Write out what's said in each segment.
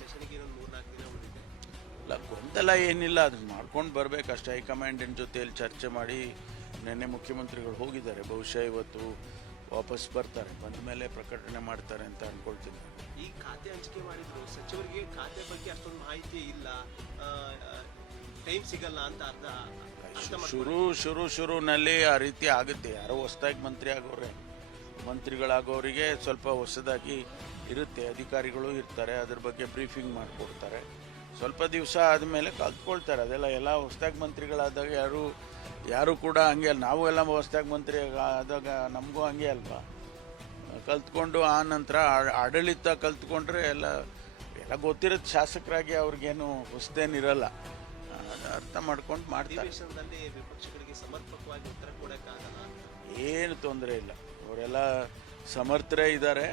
ಸೆಷನ್ಗೆ ಇನ್ನೊಂದು 3-4 ದಿನ ಉಳಿದಿದೆ. ಇಲ್ಲ, ಗೊಂದಲ ಏನಿಲ್ಲ, ಅದನ್ನ ಮಾಡ್ಕೊಂಡು ಬರಬೇಕಷ್ಟೇ. ಹೈಕಮಾಂಡಿನ ಜೊತೆಯಲ್ಲಿ ಚರ್ಚೆ ಮಾಡಿ ನಿನ್ನೆ ಮುಖ್ಯಮಂತ್ರಿಗಳು ಹೋಗಿದ್ದಾರೆ. ಬಹುಶಃ ಇವತ್ತು ವಾಪಸ್ ಬರ್ತಾರೆ. ಬಂದ ಮೇಲೆ ಪ್ರಕಟಣೆ ಮಾಡ್ತಾರೆ ಅಂತ ಅಂದ್ಕೊಳ್ತೀನಿ. ಈ ಖಾತೆ ಹಂಚಿಕೆ ಮಾಡಿದ್ರು, ಸಚಿವರಿಗೆ ಖಾತೆ ಬಗ್ಗೆ ಅಷ್ಟೊಂದು ಮಾಹಿತಿ ಇಲ್ಲ, ಟೈಮ್ ಸಿಗಲ್ಲ ಅಂತ ಶುರುನಲ್ಲಿ ಆ ರೀತಿ ಆಗುತ್ತೆ. ಯಾರೋ ಹೊಸದಾಗಿ ಮಂತ್ರಿಗಳಾಗೋರಿಗೆ ಸ್ವಲ್ಪ ಹೊಸದಾಗಿ ಇರುತ್ತೆ. ಅಧಿಕಾರಿಗಳು ಇರ್ತಾರೆ, ಅದ್ರ ಬಗ್ಗೆ ಬ್ರೀಫಿಂಗ್ ಮಾಡಿಕೊಡ್ತಾರೆ. ಸ್ವಲ್ಪ ದಿವಸ ಆದಮೇಲೆ ಕಲ್ತ್ಕೊಳ್ತಾರೆ. ಅದೆಲ್ಲ ಎಲ್ಲ ಹೊಸದಾಗಿ ಮಂತ್ರಿಗಳಾದಾಗ ಯಾರು ಕೂಡ ಹಂಗೆ ಅಲ್ಲ. ನಾವು ಎಲ್ಲ ಹೊಸದಾಗಿ ಮಂತ್ರಿ ಆದಾಗ ನಮಗೂ ಹಂಗೆ ಅಲ್ವಾ. ಕಲ್ತ್ಕೊಂಡು ಆ ನಂತರ ಆಡಳಿತ ಕಲ್ತ್ಕೊಂಡ್ರೆ ಎಲ್ಲ ಗೊತ್ತಿರೋದು. ಶಾಸಕರಾಗಿ ಅವ್ರಿಗೇನು ಹೊಸದೇನಿರಲ್ಲ, ಅರ್ಥ ಮಾಡ್ಕೊಂಡು ಮಾಡ್ತಾರೆ. ವಿಪಕ್ಷಗಳಿಗೆ ಸಮರ್ಪಕವಾಗಿ ಉತ್ತರ ಕೊಡೋಕ್ಕಾಗಲ್ಲ, ಏನು ತೊಂದರೆ ಇಲ್ಲ. ಅವರೆಲ್ಲ ಸಮರ್ಥರೇ ಇದ್ದಾರೆ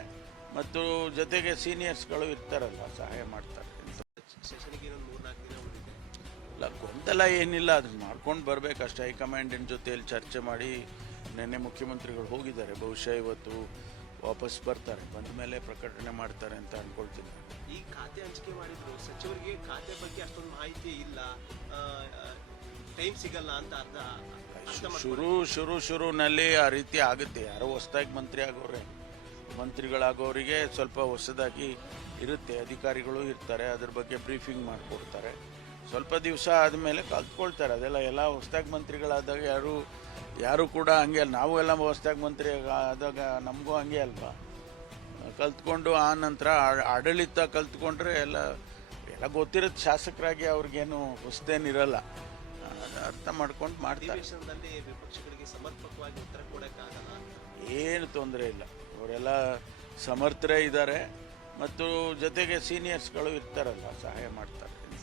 ಮತ್ತು ಜೊತೆಗೆ ಸೀನಿಯರ್ಸ್ಗಳು ಇರ್ತಾರಲ್ಲ, ಸಹಾಯ ಮಾಡ್ತಾರೆ. ಸೆಷನ್ಗೆ ಇನ್ನೊಂದು 3-4 ದಿನ ಉಳಿದಿದೆ. ಇಲ್ಲ, ಗೊಂದಲ ಏನಿಲ್ಲ, ಅದನ್ನ ಮಾಡ್ಕೊಂಡು ಬರಬೇಕಷ್ಟೇ. ಹೈಕಮಾಂಡಿನ ಜೊತೆಯಲ್ಲಿ ಚರ್ಚೆ ಮಾಡಿ ನಿನ್ನೆ ಮುಖ್ಯಮಂತ್ರಿಗಳು ಹೋಗಿದ್ದಾರೆ. ಬಹುಶಃ ಇವತ್ತು ವಾಪಸ್ ಬರ್ತಾರೆ. ಬಂದ ಮೇಲೆ ಪ್ರಕಟಣೆ ಮಾಡ್ತಾರೆ ಅಂತ ಅಂದ್ಕೊಳ್ತೀನಿ. ಈ ಖಾತೆ ಹಂಚಿಕೆ ಮಾಡಿದ್ರು, ಸಚಿವರಿಗೆ ಖಾತೆ ಬಗ್ಗೆ ಅಷ್ಟೊಂದು ಮಾಹಿತಿ ಇಲ್ಲ, ಟೈಮ್ ಸಿಗಲ್ಲ ಅಂತ ಶುರುನಲ್ಲಿ ಆ ರೀತಿ ಆಗುತ್ತೆ. ಯಾರೋ ಹೊಸದಾಗಿ ಮಂತ್ರಿಗಳಾಗೋರಿಗೆ ಸ್ವಲ್ಪ ಹೊಸದಾಗಿ ಇರುತ್ತೆ. ಅಧಿಕಾರಿಗಳು ಇರ್ತಾರೆ, ಅದ್ರ ಬಗ್ಗೆ ಬ್ರೀಫಿಂಗ್ ಮಾಡಿಕೊಡ್ತಾರೆ. ಸ್ವಲ್ಪ ದಿವಸ ಆದಮೇಲೆ ಕಲ್ತ್ಕೊಳ್ತಾರೆ. ಅದೆಲ್ಲ ಎಲ್ಲ ಹೊಸದಾಗಿ ಮಂತ್ರಿಗಳಾದಾಗ ಯಾರು ಕೂಡ ಹಂಗೆ ಅಲ್ಲ. ನಾವು ಎಲ್ಲ ಹೊಸದಾಗಿ ಮಂತ್ರಿ ಆದಾಗ ನಮಗೂ ಹಂಗೆ ಅಲ್ವಾ. ಕಲ್ತ್ಕೊಂಡು ಆ ನಂತರ ಆಡಳಿತ ಕಲ್ತ್ಕೊಂಡ್ರೆ ಎಲ್ಲ ಗೊತ್ತಿರೋದು. ಶಾಸಕರಾಗಿ ಅವ್ರಿಗೇನು ಹೊಸದೇನಿರಲ್ಲ, ಅರ್ಥ ಮಾಡ್ಕೊಂಡು ಮಾಡ್ತಾರೆ. ವಿಪಕ್ಷಗಳಿಗೆ ಸಮರ್ಪಕವಾಗಿ ಉತ್ತರ ಕೊಡೋಕ್ಕಾಗಲ್ಲ, ಏನು ತೊಂದರೆ ಇಲ್ಲ. ಅವರೆಲ್ಲ ಸಮರ್ಥರೇ ಇದ್ದಾರೆ ಮತ್ತು ಜೊತೆಗೆ ಸೀನಿಯರ್ಸ್ಗಳು ಇರ್ತಾರಲ್ಲ, ಸಹಾಯ ಮಾಡ್ತಾರೆ.